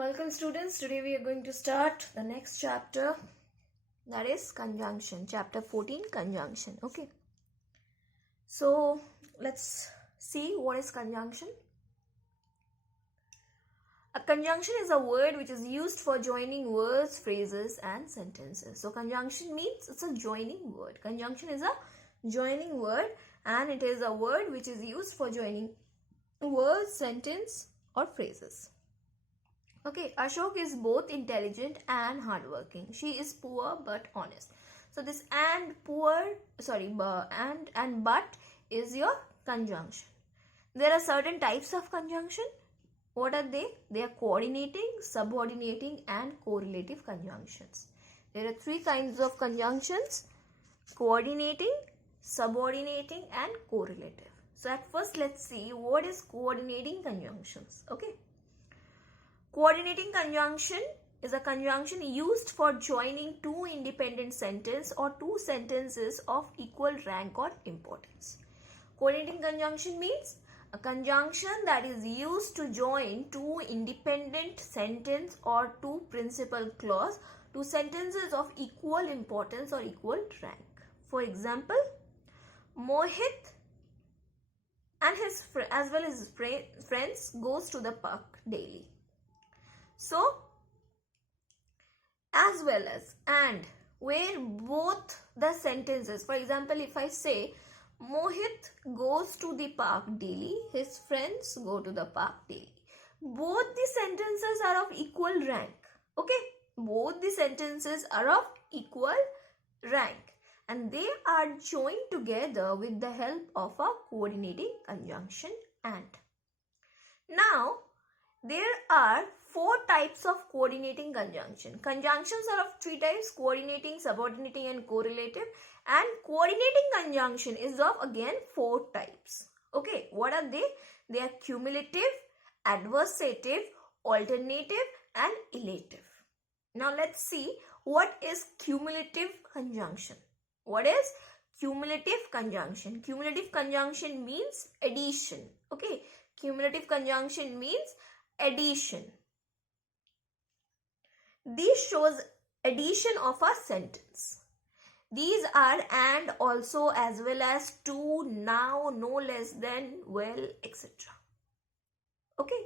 Welcome students, today we are going to start the next chapter, that is conjunction, chapter 14, conjunction. Okay, so let's see what is conjunction. A conjunction is a word which is used for joining words, phrases and sentences. So conjunction means it's a joining word. Conjunction is a joining word and it is a word which is used for joining words, sentence or phrases. Okay, Ashok is both intelligent and hardworking. She is poor but honest. So this and but is your conjunction. There are certain types of conjunction. What are they? They are coordinating, subordinating and correlative conjunctions. There are three kinds of conjunctions: coordinating, subordinating and correlative. So at first let's see what is coordinating conjunctions. Okay. Coordinating conjunction is a conjunction used for joining two independent sentences or two sentences of equal rank or importance. Coordinating conjunction means a conjunction that is used to join two independent sentences or two principal clause to sentences of equal importance or equal rank. For example, Mohit and his as well as his friends goes to the park daily. So, as well as and where both the sentences, for example, if I say Mohit goes to the park daily, his friends go to the park daily. Both the sentences are of equal rank. Okay, both the sentences are of equal rank and they are joined together with the help of a coordinating conjunction and. Now, there are four types of coordinating conjunction. Conjunctions are of three types: coordinating, subordinating and correlative. And coordinating conjunction is of again four types. Okay, what are they? They are cumulative, adversative, alternative and elative. Now let's see what is cumulative conjunction. What is cumulative conjunction? Cumulative conjunction means addition. Okay, cumulative conjunction means addition. This shows addition of a sentence. These are and, also, as well as, to, now, no less than, well, etc. Okay.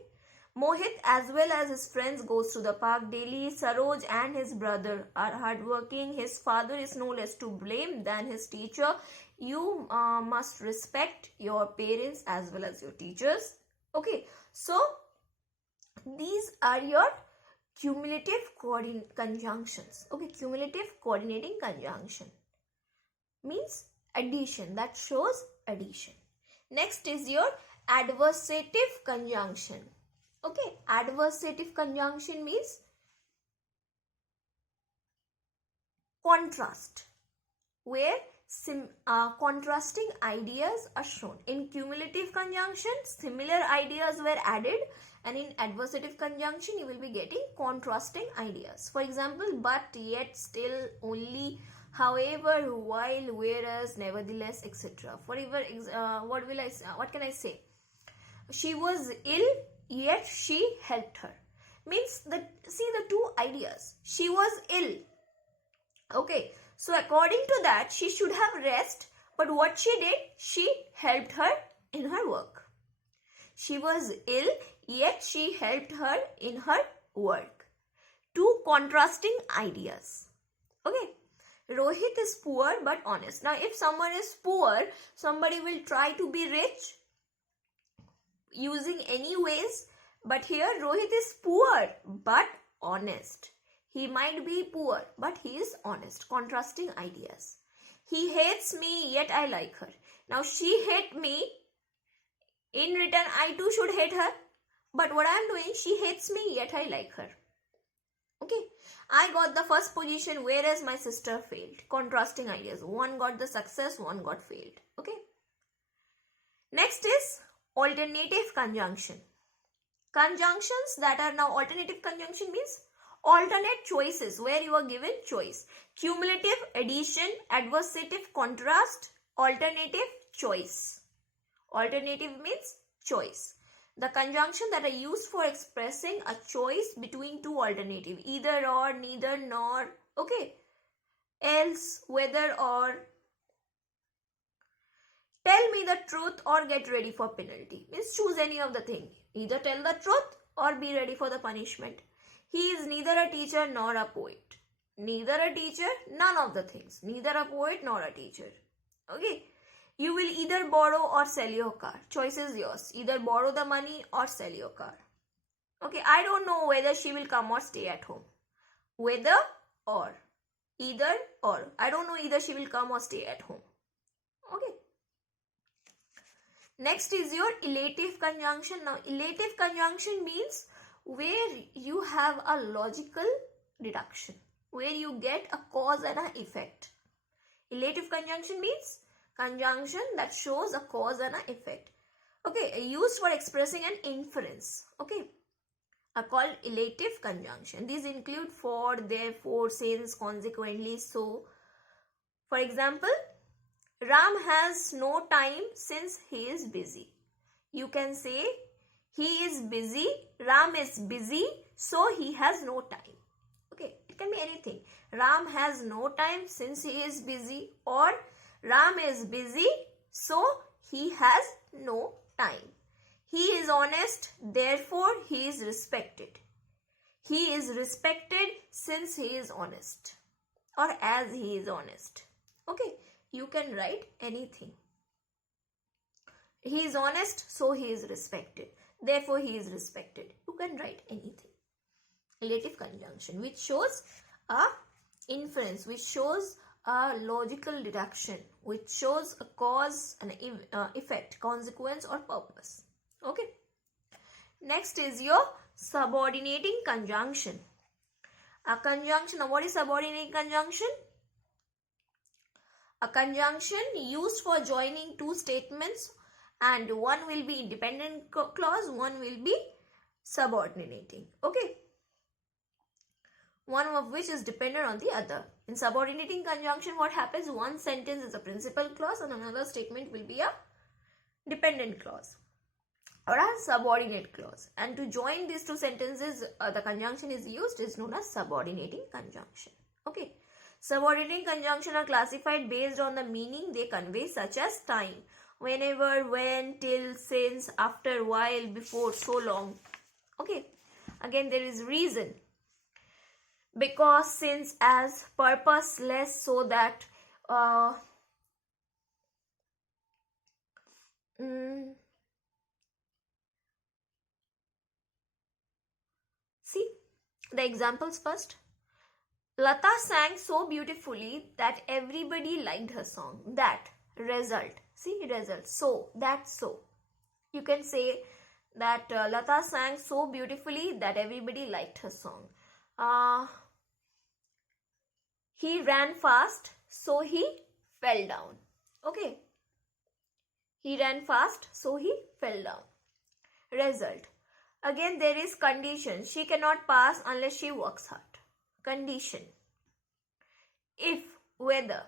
Mohit as well as his friends goes to the park daily. Saroj and his brother are hardworking. His father is no less to blame than his teacher. You must respect your parents as well as your teachers. Okay. So, these are your cumulative conjunctions. Okay, cumulative coordinating conjunction means addition, that shows addition. Next is your adversative conjunction. Okay, adversative conjunction means contrast, where contrasting ideas are shown. In cumulative conjunction, similar ideas were added, and in adversative conjunction, you will be getting contrasting ideas. For example, but, yet, still, only, however, while, whereas, nevertheless, etc. For what can I say? She was ill, yet she helped her. Means that, see the two ideas. She was ill. Okay. So according to that, she should have rest, but what she did, she helped her in her work. She was ill, yet she helped her in her work. Two contrasting ideas. Okay. Rohit is poor but honest. Now, if someone is poor, somebody will try to be rich using any ways. But here, Rohit is poor but honest. He might be poor, but he is honest. Contrasting ideas. He hates me, yet I like her. Now, she hates me. In return, I too should hate her. But what I am doing, she hates me, yet I like her. Okay. I got the first position, whereas my sister failed. Contrasting ideas. One got the success, one got failed. Okay. Next is alternative conjunction. Conjunctions that are now alternative conjunction means alternate choices where you are given choice. Cumulative, addition, adversative, contrast, alternative, choice. Alternative means choice. The conjunction that are used for expressing a choice between two alternatives, either or, neither nor, okay, else, whether or, tell me the truth or get ready for penalty. Means choose any of the thing. Either tell the truth or be ready for the punishment. He is neither a teacher nor a poet. Neither a teacher, none of the things. Neither a poet nor a teacher. Okay. You will either borrow or sell your car. Choice is yours. Either borrow the money or sell your car. Okay. I don't know whether she will come or stay at home. Whether or. Either or. I don't know either she will come or stay at home. Okay. Next is your elative conjunction. Now, elative conjunction means where you have a logical deduction, where you get a cause and an effect. Elative conjunction means conjunction that shows a cause and an effect. Okay, used for expressing an inference. Okay, are called elative conjunction. These include for, therefore, since, consequently, so. For example, Ram has no time since he is busy. You can say he is busy, Ram is busy, so he has no time. Okay, it can be anything. Ram has no time since he is busy, or Ram is busy, so he has no time. He is honest, therefore he is respected. He is respected since he is honest, or as he is honest. Okay, you can write anything. He is honest, so he is respected. Therefore, he is respected. You can write anything. Elative conjunction, which shows a inference, which shows a logical deduction, which shows a cause, an effect, consequence, or purpose. Okay. Next is your subordinating conjunction. A conjunction. Now, what is subordinating conjunction? A conjunction used for joining two statements, and one will be independent clause, one will be subordinating. Okay. One of which is dependent on the other. In subordinating conjunction, what happens? One sentence is a principal clause and another statement will be a dependent clause or a subordinate clause. And to join these two sentences, the conjunction is used is known as subordinating conjunction. Okay. Subordinating conjunction are classified based on the meaning they convey, such as time, whenever, when, till, since, after, while, before, so long. Okay. Again, there is reason. Because, since, as, purpose, less, so that. See the examples first. Lata sang so beautifully that everybody liked her song. That, result. See, result. So, that, so. You can say that Lata sang so beautifully that everybody liked her song. He ran fast, so he fell down. Okay. He ran fast, so he fell down. Result. Again, there is condition. She cannot pass unless she works hard. Condition. If, whether.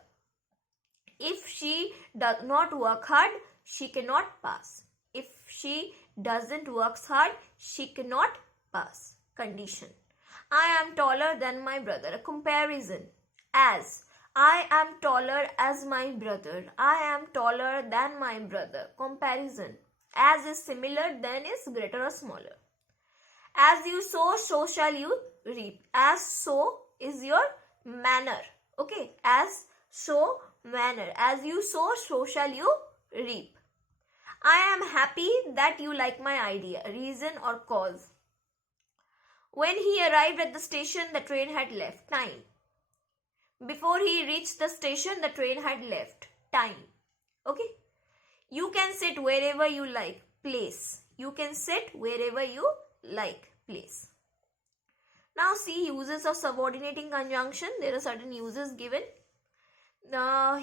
If she does not work hard, she cannot pass. If she doesn't work hard, she cannot pass. Condition. I am taller than my brother. A comparison. As. I am taller as my brother. I am taller than my brother. Comparison. As is similar, then is greater or smaller. As you sow, so shall you reap. As sow is your manner. Okay. As sow, manner. As you sow, so shall you reap. I am happy that you like my idea. Reason or cause. When he arrived at the station, the train had left. Time. Before he reached the station, the train had left. Time. Okay. You can sit wherever you like. Place. You can sit wherever you like. Place. Now see uses of subordinating conjunction. There are certain uses given.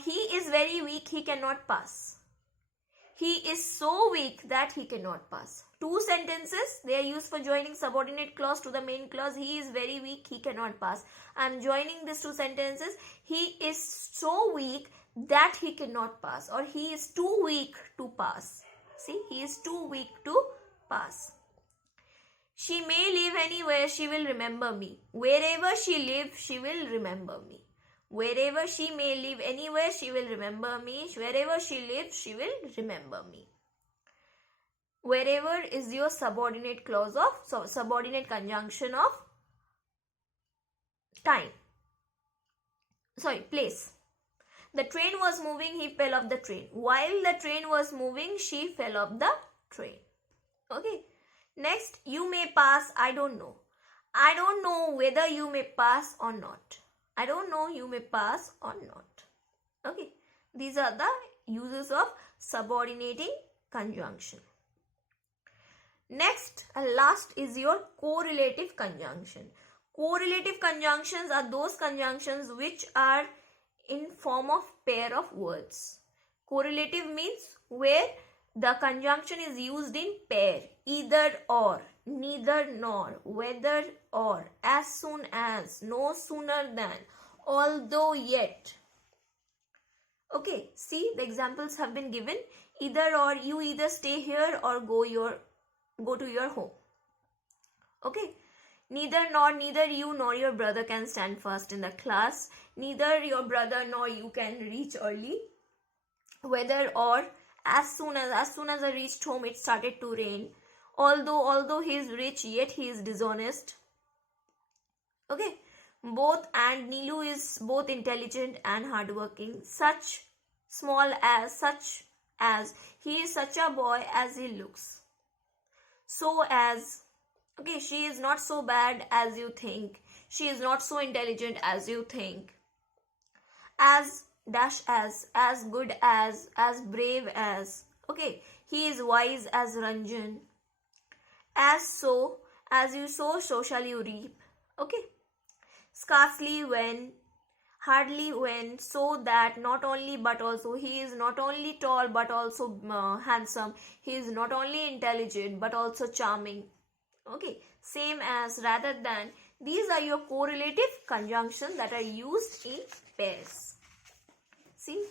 He is very weak. He cannot pass. He is so weak that he cannot pass. Two sentences. They are used for joining subordinate clause to the main clause. He is very weak. He cannot pass. I am joining these two sentences. He is so weak that he cannot pass, or he is too weak to pass. See, he is too weak to pass. She may live anywhere, she will remember me. Wherever she lives, she will remember me. Wherever she may live anywhere, she will remember me. Wherever she lives, she will remember me. Wherever is your subordinate clause of, subordinate conjunction of time. Sorry, place. The train was moving, he fell off the train. While the train was moving, she fell off the train. Okay. Next, you may pass, I don't know. I don't know whether you may pass or not. I don't know you may pass or not. Okay. These are the uses of subordinating conjunction. Next and last is your correlative conjunction. Correlative conjunctions are those conjunctions which are in form of pair of words. Correlative means where the conjunction is used in pair, either or, neither nor, whether or, as soon as, no sooner than, although yet. Okay, see the examples have been given. Either or, you either stay here or go to your home. Okay. Neither nor, neither you nor your brother can stand first in the class. Neither your brother nor you can reach early. Whether or, as soon as I reached home, it started to rain. Although he is rich, yet he is dishonest. Okay. Both and Neelu is both intelligent and hardworking. Such as he is such a boy as he looks. So as, okay, she is not so bad as you think. She is not so intelligent as you think. As good as brave as. Okay, he is wise as Ranjan. As so, as you sow, so shall you reap. Okay. Scarcely when, hardly when, so that, not only but also. He is not only tall but also handsome. He is not only intelligent but also charming. Okay, same as, rather than. These are your correlative conjunctions that are used in pairs. See,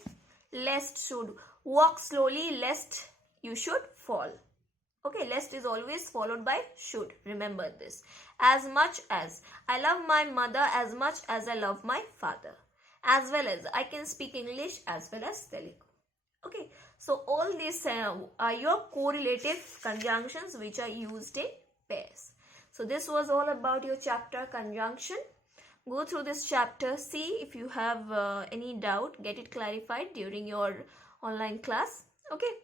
lest should. Walk slowly lest you should fall. Okay, lest is always followed by should. Remember this. As much as. I love my mother as much as I love my father. As well as. I can speak English as well as Telugu. Okay, so all these are your correlative conjunctions which are used in pairs. So this was all about your chapter conjunction. Go through this chapter, see if you have any doubt, get it clarified during your online class. Okay.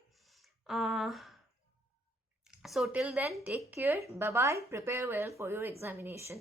So till then, take care. Bye bye. Prepare well for your examination.